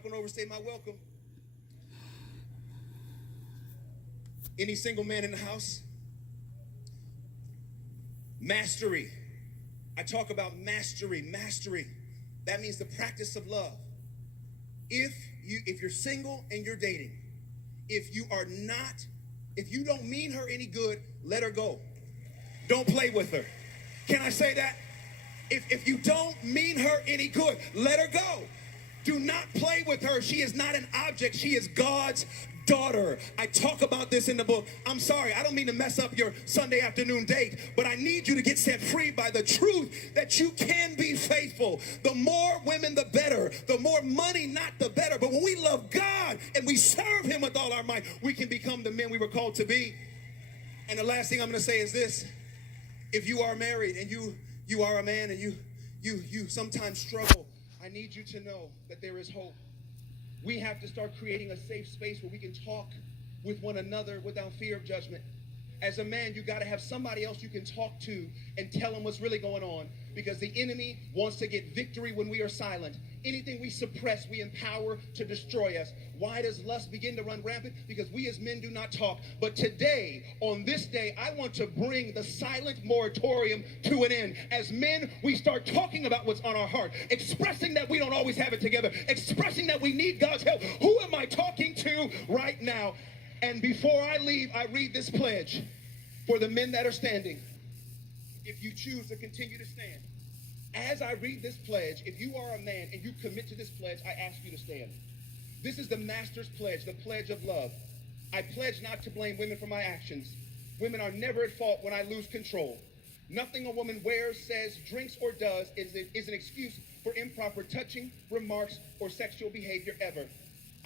not going to overstay my welcome. Any single man in the house? Mastery. I talk about mastery. Mastery. That means the practice of love. If you're single and you're dating, if you don't mean her any good, let her go. Don't play with her. Can I say that? If you don't mean her any good, let her go. Do not play with her. She is not an object. She is God's daughter. I talk about this in the book. I'm sorry, I don't mean to mess up your Sunday afternoon date, but I need you to get set free by the truth that you can be faithful. The more women, the better. The more money, not the better. But when we love God and we serve him with all our might, we can become the men we were called to be. And the last thing I'm going to say is this. If you are married and you are a man and you sometimes struggle, I need you to know that there is hope. We have to start creating a safe space where we can talk with one another without fear of judgment. As a man, you got to have somebody else you can talk to and tell them what's really going on, because the enemy wants to get victory when we are silent. Anything we suppress, we empower to destroy us. Why does lust begin to run rampant? Because we as men do not talk. But today, on this day, I want to bring the silent moratorium to an end. As men, we start talking about what's on our heart, expressing that we don't always have it together, expressing that we need God's help. Who am I talking to right now? And before I leave, I read this pledge for the men that are standing. If you choose to continue to stand. As I read this pledge, if you are a man and you commit to this pledge, I ask you to stand. This is the Master's pledge, the pledge of love. I pledge not to blame women for my actions. Women are never at fault when I lose control. Nothing a woman wears, says, drinks, or does is an excuse for improper touching, remarks, or sexual behavior ever.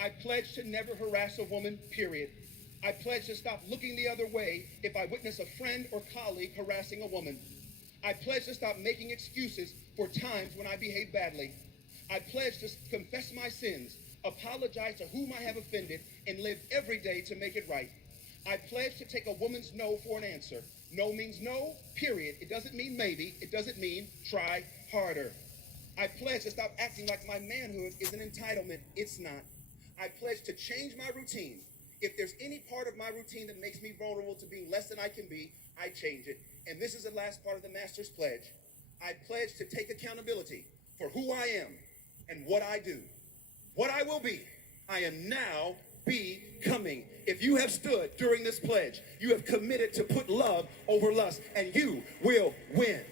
I pledge to never harass a woman, period. I pledge to stop looking the other way if I witness a friend or colleague harassing a woman. I pledge to stop making excuses for times when I behave badly. I pledge to confess my sins, apologize to whom I have offended, and live every day to make it right. I pledge to take a woman's no for an answer. No means no, period. It doesn't mean maybe. It doesn't mean try harder. I pledge to stop acting like my manhood is an entitlement. It's not. I pledge to change my routine. If there's any part of my routine that makes me vulnerable to being less than I can be, I change it. And this is the last part of the Master's pledge. I pledge to take accountability for who I am and what I do. What I will be, I am now becoming. If you have stood during this pledge, you have committed to put love over lust, and you will win.